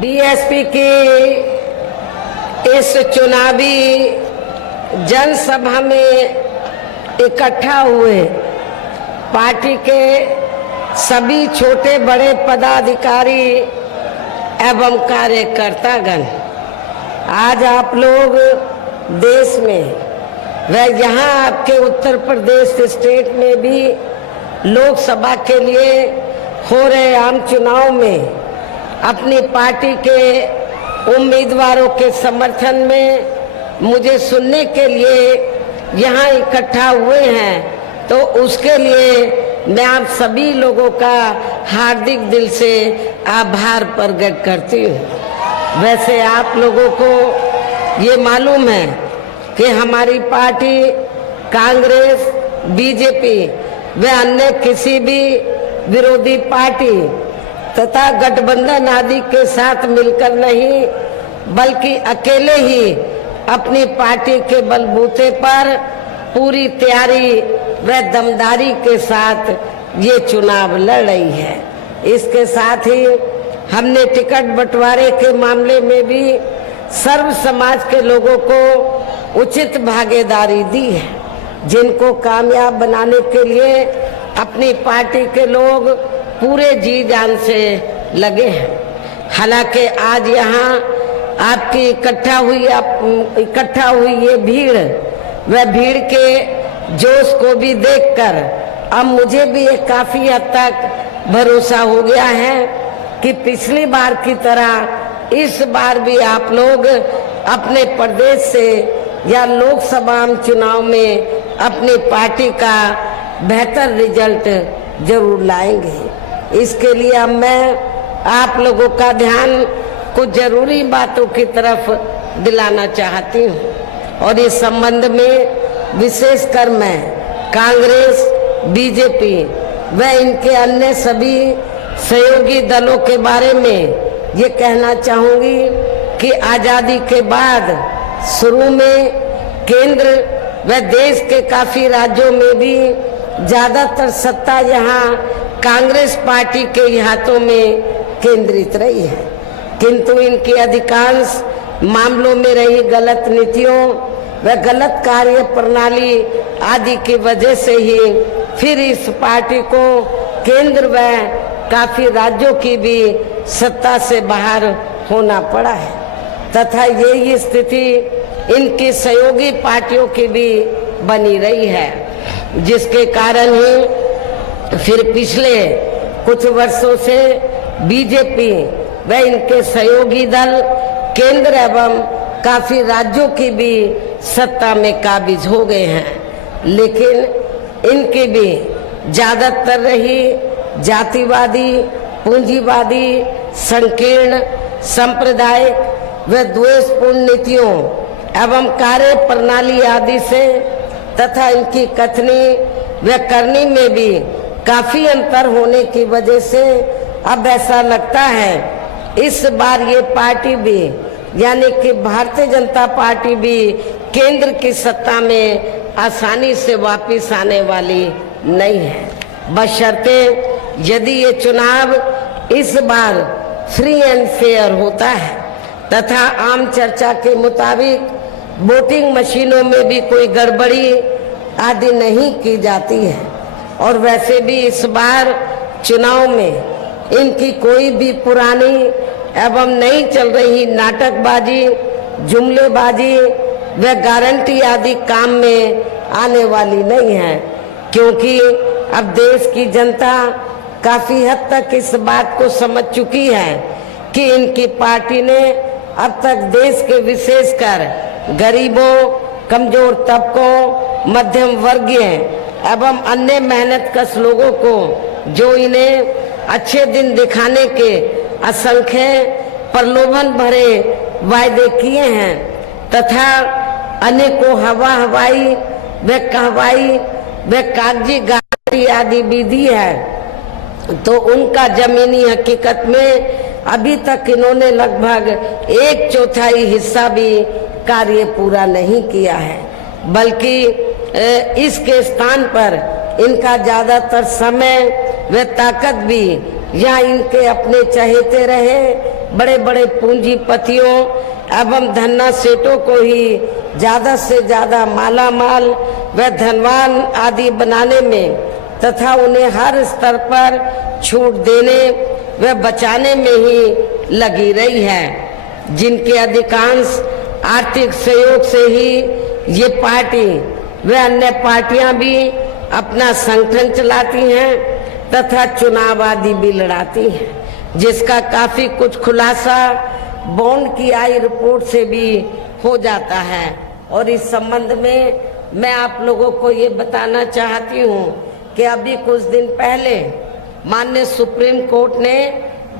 BSP की इस चुनावी जनसभा में इकट्ठा हुए पार्टी के सभी छोटे बड़े पदाधिकारी एवं कार्यकर्तागण, आज आप लोग देश में व यहाँ आपके उत्तर प्रदेश स्टेट में भी लोकसभा के लिए हो रहे आम चुनाव में अपनी पार्टी के उम्मीदवारों के समर्थन में मुझे सुनने के लिए यहाँ इकट्ठा हुए हैं, तो उसके लिए मैं आप सभी लोगों का हार्दिक दिल से आभार प्रकट करती हूँ। वैसे आप लोगों को ये मालूम है कि हमारी पार्टी कांग्रेस, बीजेपी व अन्य किसी भी विरोधी पार्टी तथा गठबंधन आदि के साथ मिलकर नहीं, बल्कि अकेले ही अपनी पार्टी के बलबूते पर पूरी तैयारी व दमदारी के साथ ये चुनाव लड़ रही है। इसके साथ ही हमने टिकट बंटवारे के मामले में भी सर्व समाज के लोगों को उचित भागीदारी दी है, जिनको कामयाब बनाने के लिए अपनी पार्टी के लोग पूरे जी जान से लगे हैं। हालांकि आज यहाँ आपकी इकट्ठा हुई ये भीड़, वह भीड़ के जोश को भी देखकर अब मुझे भी ये काफी हद तक भरोसा हो गया है कि पिछली बार की तरह इस बार भी आप लोग अपने प्रदेश से या लोकसभा चुनाव में अपनी पार्टी का बेहतर रिजल्ट जरूर लाएंगे। इसके लिए अब मैं आप लोगों का ध्यान कुछ जरूरी बातों की तरफ दिलाना चाहती हूँ, और इस संबंध में विशेषकर मैं कांग्रेस, बीजेपी व इनके अन्य सभी सहयोगी दलों के बारे में ये कहना चाहूंगी कि आजादी के बाद शुरू में केंद्र व देश के काफी राज्यों में भी ज्यादातर सत्ता यहाँ कांग्रेस पार्टी के हाथों में केंद्रित रही है, किंतु इनकी अधिकांश मामलों में रही गलत नीतियों व गलत कार्य प्रणाली आदि की वजह से ही फिर इस पार्टी को केंद्र व काफी राज्यों की भी सत्ता से बाहर होना पड़ा है, तथा यही स्थिति इनकी सहयोगी पार्टियों की भी बनी रही है, जिसके कारण ही फिर पिछले कुछ वर्षों से बीजेपी व इनके सहयोगी दल केंद्र एवं काफी राज्यों की भी सत्ता में काबिज हो गए हैं, लेकिन इनकी भी ज्यादातर रही जातिवादी, पूंजीवादी, संकीर्ण, सांप्रदायिक व द्वेषपूर्ण नीतियों एवं कार्य प्रणाली आदि से तथा इनकी कथनी व करनी में भी काफी अंतर होने की वजह से अब ऐसा लगता है इस बार ये पार्टी भी यानी कि भारतीय जनता पार्टी भी केंद्र की सत्ता में आसानी से वापस आने वाली नहीं है, बशर्ते यदि ये चुनाव इस बार फ्री एंड फेयर होता है तथा आम चर्चा के मुताबिक वोटिंग मशीनों में भी कोई गड़बड़ी आदि नहीं की जाती है, और वैसे भी इस बार चुनाव में इनकी कोई भी पुरानी एवं नई चल रही नाटकबाजी, जुमलेबाजी व गारंटी आदि काम में आने वाली नहीं है, क्योंकि अब देश की जनता काफी हद तक इस बात को समझ चुकी है कि इनकी पार्टी ने अब तक देश के विशेषकर गरीबों, कमजोर तबकों, मध्यम वर्गीय एवं अन्य मेहनतकश लोगों को जो इन्हें अच्छे दिन दिखाने के असंख्य प्रलोभन भरे वायदे किए हैं तथा अनेकों हवाई व कहवाई व कागजी गारंटी आदि भी दी है, तो उनका जमीनी हकीकत में अभी तक इन्होंने लगभग 1/4 हिस्सा भी कार्य पूरा नहीं किया है, बल्कि इसके स्थान पर इनका ज्यादातर समय व ताकत भी या इनके अपने चहेते रहे बड़े बड़े पूंजीपतियों एवं धन्ना सेठों को ही ज्यादा से ज्यादा माला माल व धनवान आदि बनाने में तथा उन्हें हर स्तर पर छूट देने व बचाने में ही लगी रही है, जिनके अधिकांश आर्थिक सहयोग से ही ये पार्टी व अन्य पार्टियां भी अपना संगठन चलाती हैं तथा चुनाव आदि भी लड़ाती हैं, जिसका काफी कुछ खुलासा बॉन्ड की आई रिपोर्ट से भी हो जाता है। और इस संबंध में मैं आप लोगों को ये बताना चाहती हूँ कि अभी कुछ दिन पहले माननीय सुप्रीम कोर्ट ने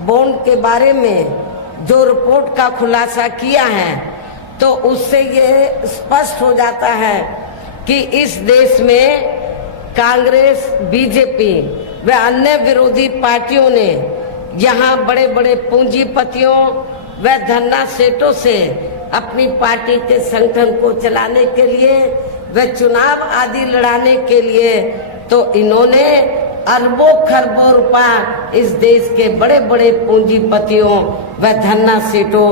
बॉन्ड के बारे में जो रिपोर्ट का खुलासा किया है, तो उससे ये स्पष्ट हो जाता है कि इस देश में कांग्रेस, बीजेपी व अन्य विरोधी पार्टियों ने यहाँ बड़े बड़े पूंजीपतियों व धन्ना सेठों से अपनी पार्टी के संगठन को चलाने के लिए व चुनाव आदि लड़ाने के लिए तो इन्होंने अरबों खरबों रुपया इस देश के बड़े बड़े पूंजीपतियों व धन्ना सेठों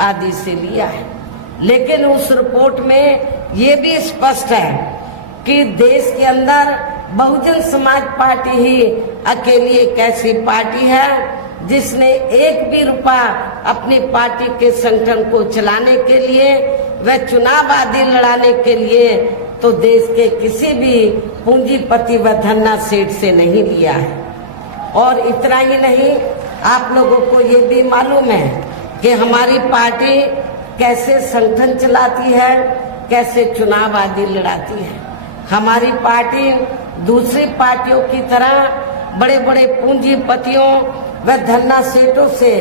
आदि से लिया है। लेकिन उस रिपोर्ट में ये भी स्पष्ट है कि देश के अंदर बहुजन समाज पार्टी ही अकेली एक ऐसी पार्टी है जिसने एक भी रुपया अपनी पार्टी के संगठन को चलाने के लिए व चुनाव आदि लड़ाने के लिए तो देश के किसी भी पूंजीपति व धन्ना सेठ से नहीं लिया है। और इतना ही नहीं, आप लोगों को ये भी मालूम है कि हमारी पार्टी कैसे संगठन चलाती है, कैसे चुनाव आदि लड़ाती है। हमारी पार्टी दूसरी पार्टियों की तरह बड़े बड़े पूंजीपतियों व धन्ना सेठों से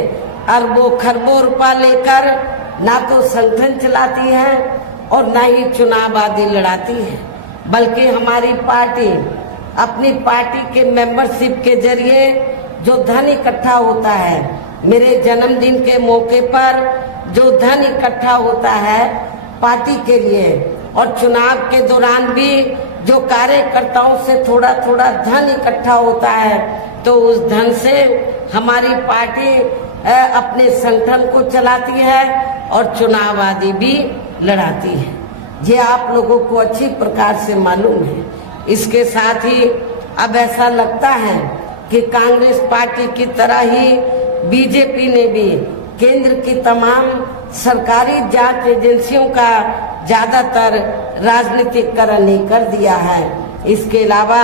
अरबों खरबों रुपया लेकर ना तो संगठन चलाती है और ना ही चुनाव आदि लड़ाती है, बल्कि हमारी पार्टी अपनी पार्टी के मेंबरशिप के जरिए जो धन इकट्ठा होता है, मेरे जन्मदिन के मौके पर जो धन इकट्ठा होता है पार्टी के लिए और चुनाव के दौरान भी जो कार्यकर्ताओं से थोड़ा थोड़ा धन इकट्ठा होता है, तो उस धन से हमारी पार्टी अपने संगठन को चलाती है और चुनाव आदि भी लड़ाती है। ये आप लोगों को अच्छी प्रकार से मालूम है। इसके साथ ही अब ऐसा लगता है कि कांग्रेस पार्टी की तरह ही बीजेपी ने भी केंद्र की तमाम सरकारी जांच एजेंसियों का ज्यादातर राजनीतिकरण ही कर दिया है। इसके अलावा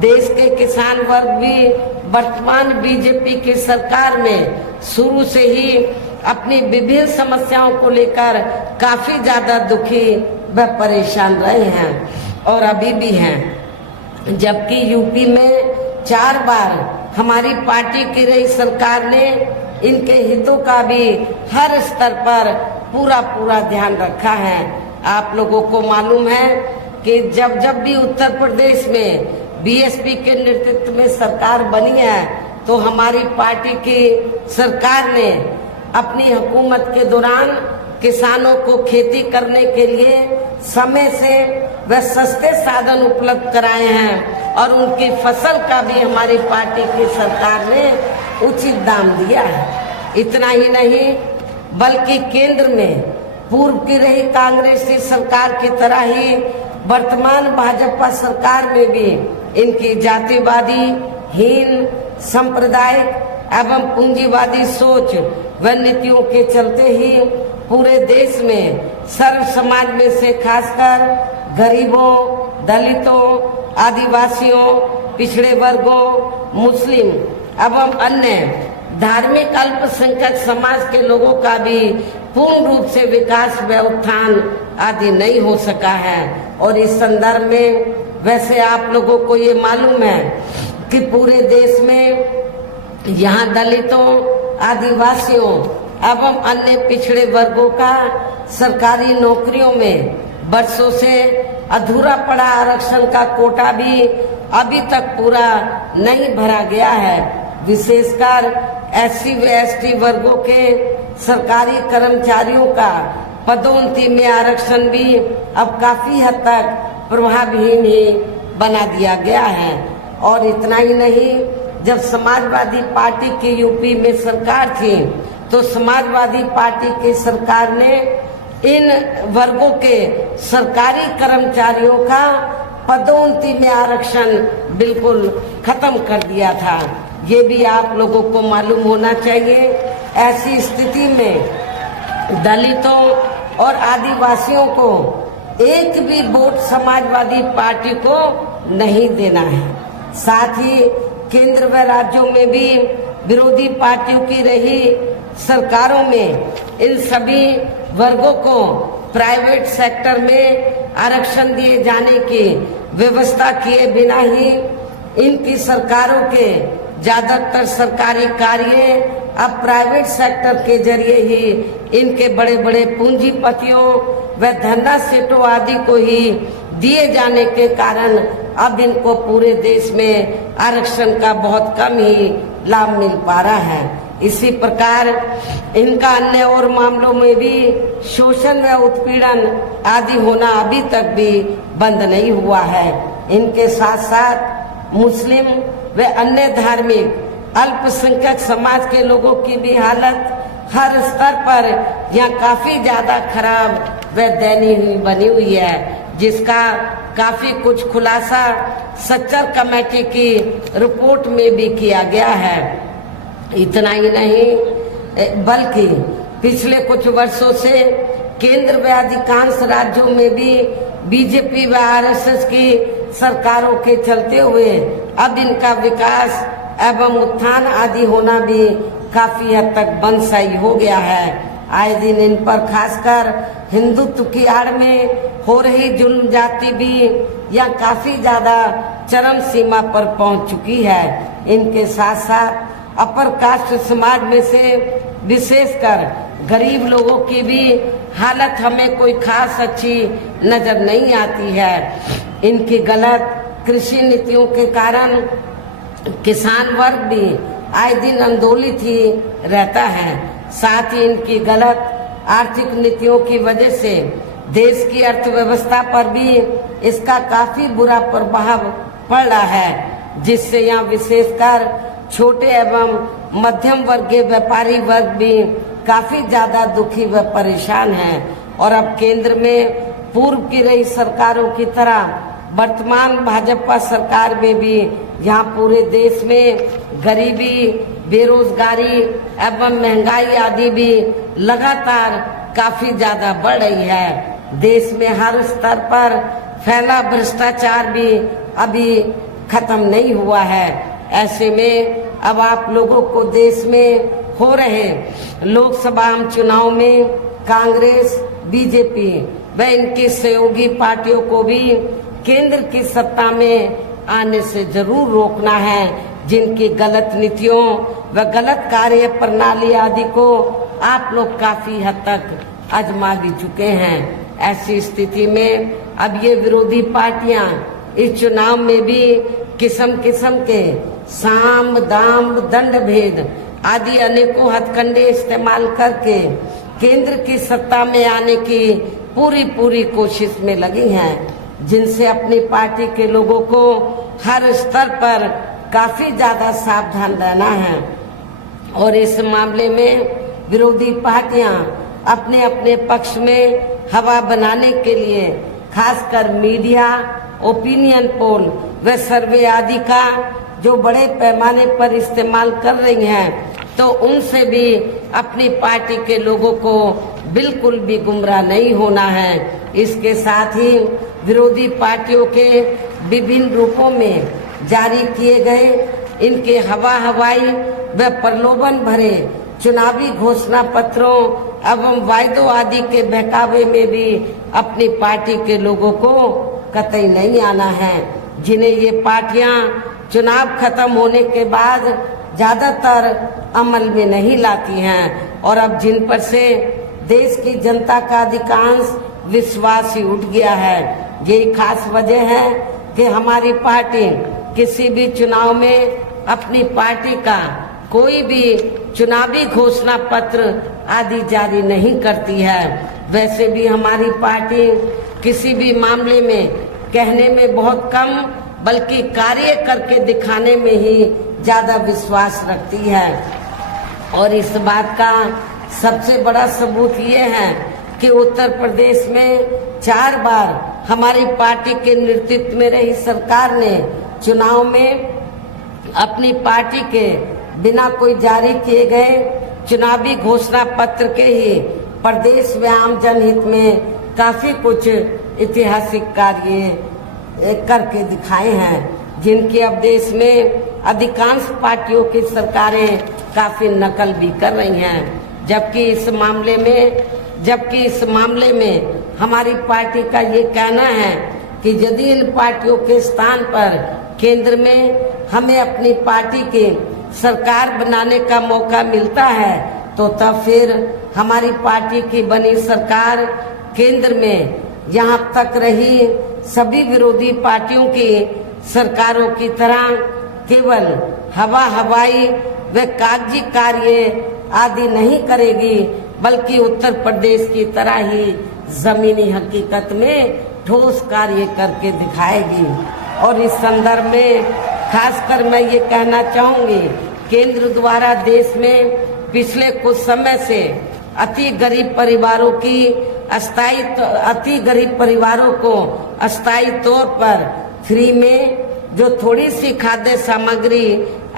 देश के किसान वर्ग भी वर्तमान बीजेपी की सरकार में शुरू से ही अपनी विभिन्न समस्याओं को लेकर काफी ज्यादा दुखी व परेशान रहे हैं और अभी भी हैं। जबकि यूपी में 4 बार हमारी पार्टी की रही सरकार ने इनके हितों का भी हर स्तर पर पूरा ध्यान रखा है। आप लोगों को मालूम है कि जब जब भी उत्तर प्रदेश में बीएसपी के नेतृत्व में सरकार बनी है, तो हमारी पार्टी की सरकार ने अपनी हुकूमत के दौरान किसानों को खेती करने के लिए समय से व सस्ते साधन उपलब्ध कराए हैं और उनकी फसल का भी हमारी पार्टी की सरकार ने उचित दाम दिया है। इतना ही नहीं, बल्कि केंद्र में पूर्व की रही कांग्रेसी सरकार की तरह ही वर्तमान भाजपा सरकार में भी इनकी जातिवादी, हीन, सांप्रदायिक एवं पूंजीवादी सोच व नीतियों के चलते ही पूरे देश में सर्व समाज में से खासकर गरीबों, दलितों, आदिवासियों, पिछड़े वर्गों, मुस्लिम एवं अन्य धार्मिक अल्पसंख्यक समाज के लोगों का भी पूर्ण रूप से विकास व उत्थान आदि नहीं हो सका है। और इस संदर्भ में वैसे आप लोगों को ये मालूम है कि पूरे देश में यहाँ दलितों, आदिवासियों एवं अन्य पिछड़े वर्गों का सरकारी नौकरियों में वर्षों से अधूरा पड़ा आरक्षण का कोटा भी अभी तक पूरा नहीं भरा गया है। विशेषकर एससी व एसटी वर्गों के सरकारी कर्मचारियों का पदोन्नति में आरक्षण भी अब काफी हद तक प्रभावहीन ही बना दिया गया है। और इतना ही नहीं, जब समाजवादी पार्टी की यूपी में सरकार थी तो समाजवादी पार्टी की सरकार ने इन वर्गों के सरकारी कर्मचारियों का पदोन्नति में आरक्षण बिल्कुल खत्म कर दिया था। ये भी आप लोगों को मालूम होना चाहिए। ऐसी स्थिति में दलितों और आदिवासियों को एक भी वोट समाजवादी पार्टी को नहीं देना है। साथ ही केंद्र व राज्यों में भी विरोधी पार्टियों की रही सरकारों में इन सभी वर्गों को प्राइवेट सेक्टर में आरक्षण दिए जाने की व्यवस्था किए बिना ही इनकी सरकारों के ज्यादातर सरकारी कार्य अब प्राइवेट सेक्टर के जरिए ही इनके बड़े बड़े पूंजीपतियों व धंधा सेठों आदि को ही दिए जाने के कारण अब इनको पूरे देश में आरक्षण का बहुत कम ही लाभ मिल पा रहा है। इसी प्रकार इनका अन्य और मामलों में भी शोषण व उत्पीड़न आदि होना अभी तक भी बंद नहीं हुआ है। इनके साथ साथ मुस्लिम व अन्य धार्मिक अल्पसंख्यक समाज के लोगों की भी हालत हर स्तर पर यहाँ काफी ज्यादा खराब व दयनीय बनी हुई है, जिसका काफी कुछ खुलासा सच्चर कमेटी की रिपोर्ट में भी किया गया है। इतना ही नहीं बल्कि पिछले कुछ वर्षों से केंद्र व अधिकांश राज्यों में भी बीजेपी व आरएसएस की सरकारों के चलते हुए अब इनका विकास एवं उत्थान आदि होना भी काफी हद तक बंदशाही हो गया है। आए दिन इन पर खासकर हिंदुत्व की आड़ में हो रही जुल्म जाति भी यह काफी ज्यादा चरम सीमा पर पहुंच चुकी है। इनके साथ साथ अपर कास्ट समाज में से विशेषकर गरीब लोगों की भी हालत हमें कोई खास अच्छी नजर नहीं आती है। इनकी गलत कृषि नीतियों के कारण किसान वर्ग भी आए दिन आंदोलित ही रहता है। साथ ही इनकी गलत आर्थिक नीतियों की वजह से देश की अर्थव्यवस्था पर भी इसका काफी बुरा प्रभाव पड़ रहा है, जिससे यहाँ विशेषकर छोटे एवं मध्यम वर्गीय व्यापारी वर्ग भी काफी ज्यादा दुखी व परेशान हैं। और अब केंद्र में पूर्व की रही सरकारों की तरह वर्तमान भाजपा सरकार में भी यहाँ पूरे देश में गरीबी, बेरोजगारी एवं महंगाई आदि भी लगातार काफी ज्यादा बढ़ रही है। देश में हर स्तर पर फैला भ्रष्टाचार भी अभी खत्म नहीं हुआ है। ऐसे में अब आप लोगों को देश में हो रहे लोकसभा चुनाव में कांग्रेस, बीजेपी व इनकी सहयोगी पार्टियों को भी केंद्र की सत्ता में आने से जरूर रोकना है, जिनकी गलत नीतियों व गलत कार्य प्रणाली आदि को आप लोग काफी हद तक आजमा भी चुके हैं। ऐसी स्थिति में अब ये विरोधी पार्टियां इस चुनाव में भी किस्म किस्म के साम दाम दंड भेद आदि अनेकों हथकंडे इस्तेमाल करके केंद्र की सत्ता में आने की पूरी कोशिश में लगी हैं, जिनसे अपनी पार्टी के लोगों को हर स्तर पर काफी ज्यादा सावधान रहना है। और इस मामले में विरोधी पार्टियां अपने अपने पक्ष में हवा बनाने के लिए खासकर मीडिया, ओपिनियन पोल व सर्वे आदि का जो बड़े पैमाने पर इस्तेमाल कर रही हैं, तो उनसे भी अपनी पार्टी के लोगों को बिल्कुल भी गुमराह नहीं होना है। इसके साथ ही विरोधी पार्टियों के विभिन्न रूपों में जारी किए गए इनके हवाई व प्रलोभन भरे चुनावी घोषणा पत्रों एवं वायदों आदि के बहकावे में भी अपनी पार्टी के लोगों को कतई नहीं आना है, जिन्हें ये पार्टियां चुनाव खत्म होने के बाद ज्यादातर अमल में नहीं लाती हैं और अब जिन पर से देश की जनता का अधिकांश विश्वास ही उठ गया है। यही खास वजह है कि हमारी पार्टी किसी भी चुनाव में अपनी पार्टी का कोई भी चुनावी घोषणा पत्र आदि जारी नहीं करती है। वैसे भी हमारी पार्टी किसी भी मामले में कहने में बहुत कम बल्कि कार्य करके दिखाने में ही ज्यादा विश्वास रखती है। और इस बात का सबसे बड़ा सबूत ये है कि उत्तर प्रदेश में 4 बार हमारी पार्टी के नेतृत्व में रही सरकार ने चुनाव में अपनी पार्टी के बिना कोई जारी किए गए चुनावी घोषणा पत्र के ही प्रदेश व आम जनहित में काफी कुछ ऐतिहासिक कार्य करके दिखाए हैं, जिनकी अब देश में अधिकांश पार्टियों की सरकारें काफी नकल भी कर रही हैं। जबकि इस मामले में हमारी पार्टी का ये कहना है कि यदि इन पार्टियों के स्थान पर केंद्र में हमें अपनी पार्टी की सरकार बनाने का मौका मिलता है तो तब फिर हमारी पार्टी की बनी सरकार केंद्र में यहाँ तक रही सभी विरोधी पार्टियों की सरकारों की तरह केवल हवाई व कागजी कार्य आदि नहीं करेगी, बल्कि उत्तर प्रदेश की तरह ही जमीनी हकीकत में ठोस कार्य करके दिखाएगी। और इस संदर्भ में खासकर मैं ये कहना चाहूंगी, केंद्र द्वारा देश में पिछले कुछ समय से अति गरीब परिवारों को अस्थायी तौर पर फ्री में जो थोड़ी सी खाद्य सामग्री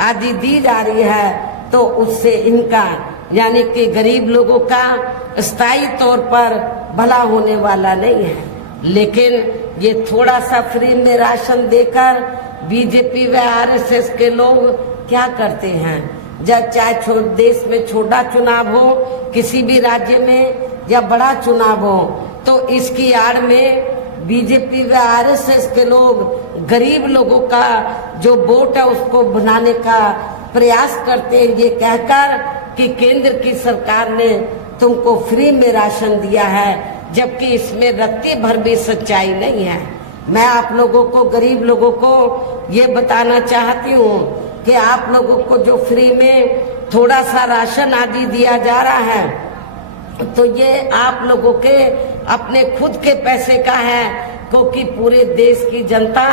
आदि दी जा रही है, तो उससे इनका यानी कि गरीब लोगों का स्थायी तौर पर भला होने वाला नहीं है। लेकिन ये थोड़ा सा फ्री में राशन देकर बीजेपी व आरएसएस के लोग क्या करते हैं, जब चाहे देश में छोटा चुनाव हो, किसी भी राज्य में या बड़ा चुनाव हो, तो इसकी आड़ में बीजेपी व आरएसएस के लोग गरीब लोगों का जो वोट है उसको बनाने का प्रयास करते हैं, ये कहकर कि केंद्र की सरकार ने तुमको फ्री में राशन दिया है, जबकि इसमें रत्ती भर भी सच्चाई नहीं है। मैं आप लोगों को, गरीब लोगों को ये बताना चाहती हूँ कि आप लोगों को जो फ्री में थोड़ा सा राशन आदि दिया जा रहा है, तो ये आप लोगों के अपने खुद के पैसे का है, क्योंकि पूरे देश की जनता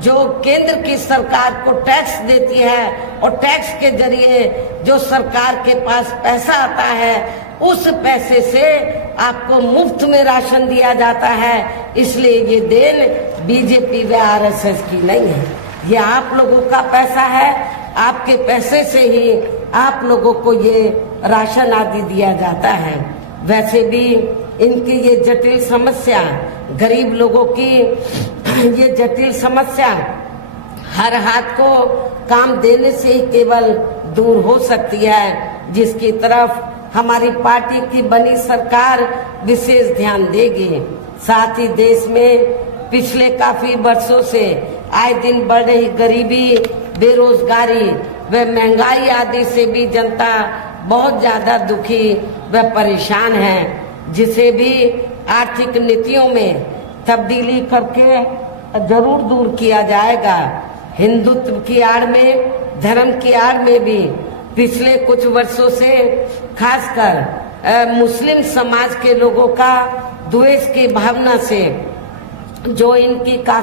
जो केंद्र की सरकार को टैक्स देती है और टैक्स के जरिए जो सरकार के पास पैसा आता है, उस पैसे से आपको मुफ्त में राशन दिया जाता है। इसलिए ये देन बीजेपी व आरएसएस की नहीं है, ये आप लोगों का पैसा है। आपके पैसे से ही आप लोगों को ये राशन आदि दिया जाता है। वैसे भी इनकी ये जटिल समस्या, गरीब लोगों की ये जटिल समस्या हर हाथ को काम देने से ही केवल दूर हो सकती है, जिसकी तरफ हमारी पार्टी की बनी सरकार विशेष ध्यान देगी। साथ ही देश में पिछले काफी वर्षों से आए दिन बढ़ रही गरीबी, बेरोजगारी व महंगाई आदि से भी जनता बहुत ज्यादा दुखी व परेशान है, जिसे भी आर्थिक नीतियों में तब्दीली करके जरूर दूर किया जाएगा। हिंदुत्व की आड़ में, धर्म की आड़ में भी पिछले कुछ वर्षों से खासकर मुस्लिम समाज के लोगों का द्वेष की भावना से जो इनका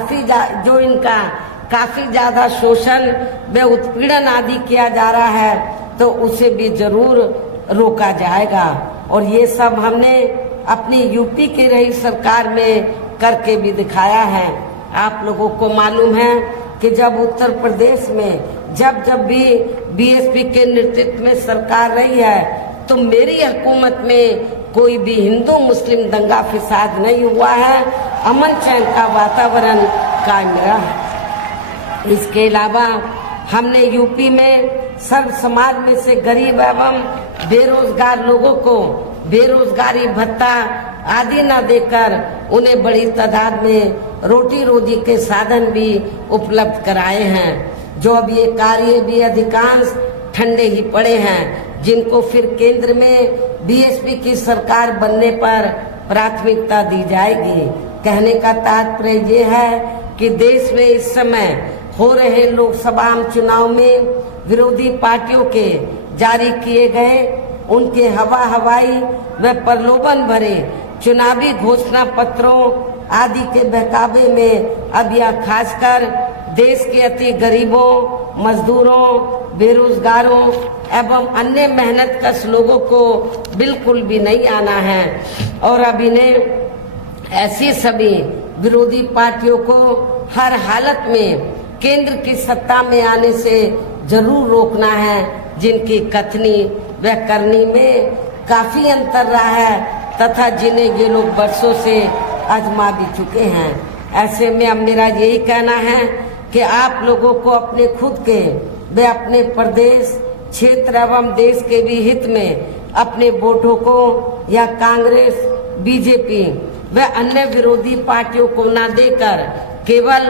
काफी ज्यादा शोषण व उत्पीड़न आदि किया जा रहा है, तो उसे भी जरूर रोका जाएगा। और ये सब हमने अपनी यूपी की रही सरकार में करके भी दिखाया है। आप लोगों को मालूम है कि जब उत्तर प्रदेश में जब भी बीएसपी के नेतृत्व में सरकार रही है, तो मेरी हुकूमत में कोई भी हिंदू मुस्लिम दंगा फिसाद नहीं हुआ है, अमन चैन का वातावरण कायम रहा है। इसके अलावा हमने यूपी में सर्व समाज में से गरीब एवं बेरोजगार लोगों को बेरोजगारी भत्ता आदि न देकर उन्हें बड़ी तादाद में रोटी रोजी के साधन भी उपलब्ध कराए हैं, जो अब ये कार्य भी अधिकांश ठंडे ही पड़े हैं, जिनको फिर केंद्र में बीएसपी की सरकार बनने पर प्राथमिकता दी जाएगी। कहने का तात्पर्य ये है कि देश में इस समय हो रहे लोकसभा चुनाव में विरोधी पार्टियों के जारी किए गए उनके हवाई व प्रलोभन भरे चुनावी घोषणा पत्रों आदि के बहकावे में अब यह खासकर देश के अति गरीबों, मजदूरों, बेरोजगारों एवं अन्य मेहनतकश लोगों को बिल्कुल भी नहीं आना है और अब इन्हें ऐसी सभी विरोधी पार्टियों को हर हालत में केंद्र की सत्ता में आने से जरूर रोकना है, जिनकी कथनी व करनी में काफी अंतर रहा है तथा जिन्हें ये लोग बरसों से आजमा भी चुके हैं। ऐसे में अब मेरा यही कहना है कि आप लोगों को अपने खुद के व अपने प्रदेश, क्षेत्र एवं देश के भी हित में अपने वोटों को या कांग्रेस, बीजेपी व अन्य विरोधी पार्टियों को न देकर केवल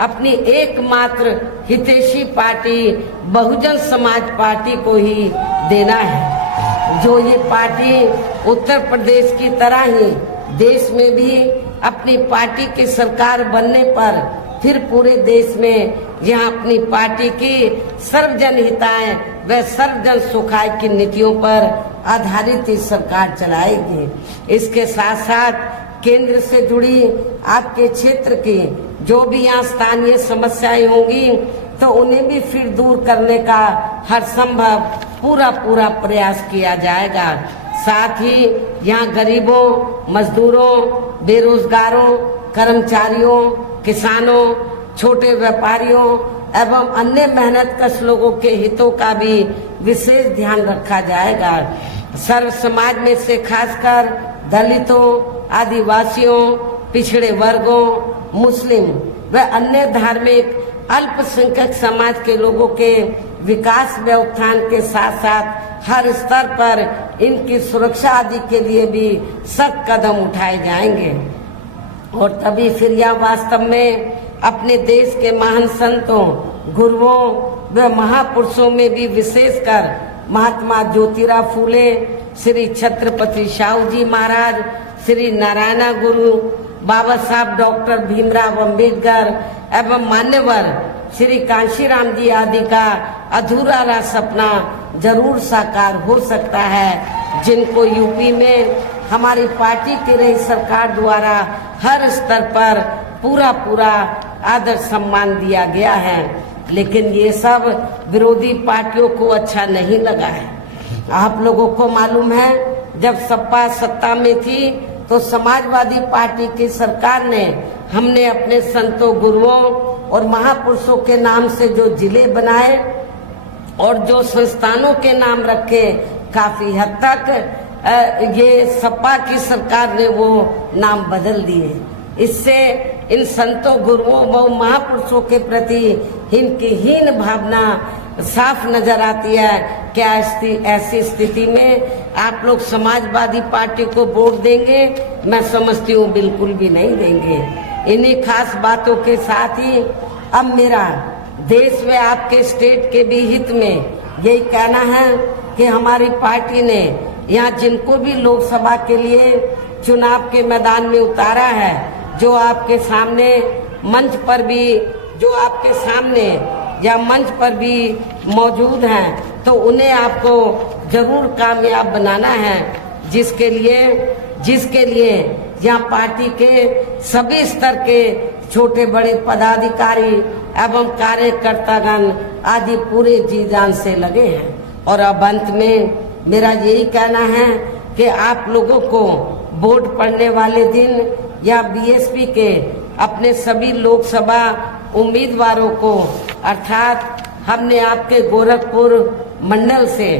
अपनी एकमात्र हितैषी पार्टी बहुजन समाज पार्टी को ही देना है, जो ये पार्टी उत्तर प्रदेश की तरह ही देश में भी अपनी पार्टी की सरकार बनने पर फिर पूरे देश में यहाँ अपनी पार्टी की सर्वजन हिताय व सर्वजन सुखाय की नीतियों पर आधारित ही सरकार चलाएगी। इसके साथ साथ केंद्र से जुड़ी आपके क्षेत्र की जो भी यहाँ स्थानीय समस्याएं होंगी तो उन्हें भी फिर दूर करने का हर संभव पूरा प्रयास किया जाएगा। साथ ही यहाँ गरीबों, मजदूरों, बेरोजगारों, कर्मचारियों, किसानों, छोटे व्यापारियों एवं अन्य मेहनतकश लोगों के हितों का भी विशेष ध्यान रखा जाएगा। सर्व समाज में से खासकर दलितों, आदिवासियों, पिछड़े वर्गों, मुस्लिम व अन्य धार्मिक अल्पसंख्यक समाज के लोगों के विकास व उत्थान के साथ साथ हर स्तर पर इनकी सुरक्षा आदि के लिए भी सख्त कदम उठाए जाएंगे और तभी फिर यह वास्तव में अपने देश के महान संतों, गुरुओं व महापुरुषों में भी विशेषकर महात्मा ज्योतिराव फूले, श्री छत्रपति शाहू जी महाराज, श्री नारायण गुरु, बाबा साहब डॉक्टर भीमराव अंबेडकर एवं मान्यवर श्री कांशीराम जी आदि का अधूरा रहा सपना जरूर साकार हो सकता है, जिनको यूपी में हमारी पार्टी की रही सरकार द्वारा हर स्तर पर पूरा आदर सम्मान दिया गया है। लेकिन ये सब विरोधी पार्टियों को अच्छा नहीं लगा है। आप लोगों को मालूम है, जब सपा सत्ता में थी तो समाजवादी पार्टी की सरकार ने हमने अपने संतों, गुरुओं और महापुरुषों के नाम से जो जिले बनाए और जो संस्थानों के नाम रखे, काफी हद तक ये सपा की सरकार ने वो नाम बदल दिए। इससे इन संतों, गुरुओं व महापुरुषों के प्रति इनकी हीन भावना साफ नजर आती है। क्या ऐसी स्थिति में आप लोग समाजवादी पार्टी को वोट देंगे? मैं समझती हूँ बिल्कुल भी नहीं देंगे। इन्हीं खास बातों के साथ ही अब मेरा देश व आपके स्टेट के भी हित में यही कहना है कि हमारी पार्टी ने यहाँ जिनको भी लोकसभा के लिए चुनाव के मैदान में उतारा है, जो आपके सामने मंच पर भी, जो आपके सामने या मंच पर भी मौजूद हैं, तो उन्हें आपको जरूर कामयाब बनाना है, जिसके लिए यहाँ पार्टी के सभी स्तर के छोटे बड़े पदाधिकारी एवं कार्यकर्तागण आदि पूरे जी जान से लगे हैं। और अब अंत में मेरा यही कहना है कि आप लोगों को वोट पड़ने वाले दिन या बीएसपी के अपने सभी लोकसभा उम्मीदवारों को, अर्थात हमने आपके गोरखपुर मंडल से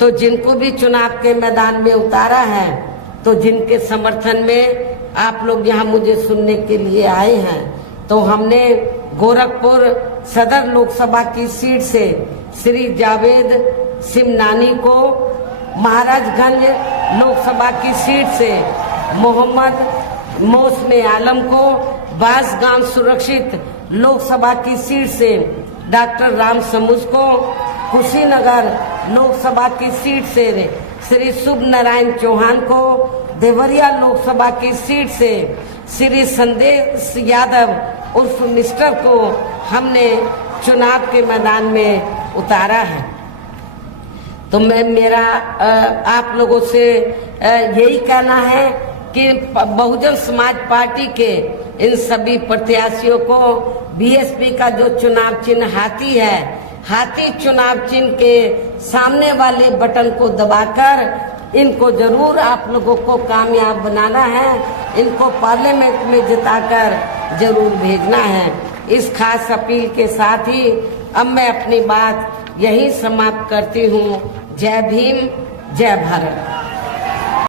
तो जिनको भी चुनाव के मैदान में उतारा है, तो जिनके समर्थन में आप लोग यहाँ मुझे सुनने के लिए आए हैं, तो हमने गोरखपुर सदर लोकसभा की सीट से श्री जावेद सिमनानी को, महाराजगंज लोकसभा की सीट से मोहम्मद मौसम आलम को, बांसगांव सुरक्षित लोकसभा की सीट से डॉक्टर राम समुज को, कुशीनगर लोकसभा की सीट से श्री शुभ नारायण चौहान को, देवरिया लोकसभा की सीट से श्री संदेश यादव उर्फ मिस्टर को हमने चुनाव के मैदान में उतारा है। तो मैं मेरा आप लोगों से यही कहना है कि बहुजन समाज पार्टी के इन सभी प्रत्याशियों को बीएसपी का जो चुनाव चिन्ह हाथी है, हाथी चुनाव चिन्ह के सामने वाले बटन को दबाकर इनको जरूर आप लोगों को कामयाब बनाना है, इनको पार्लियामेंट में जिताकर जरूर भेजना है। इस खास अपील के साथ ही अब मैं अपनी बात यही समाप्त करती हूँ। जय भीम, जय भारत।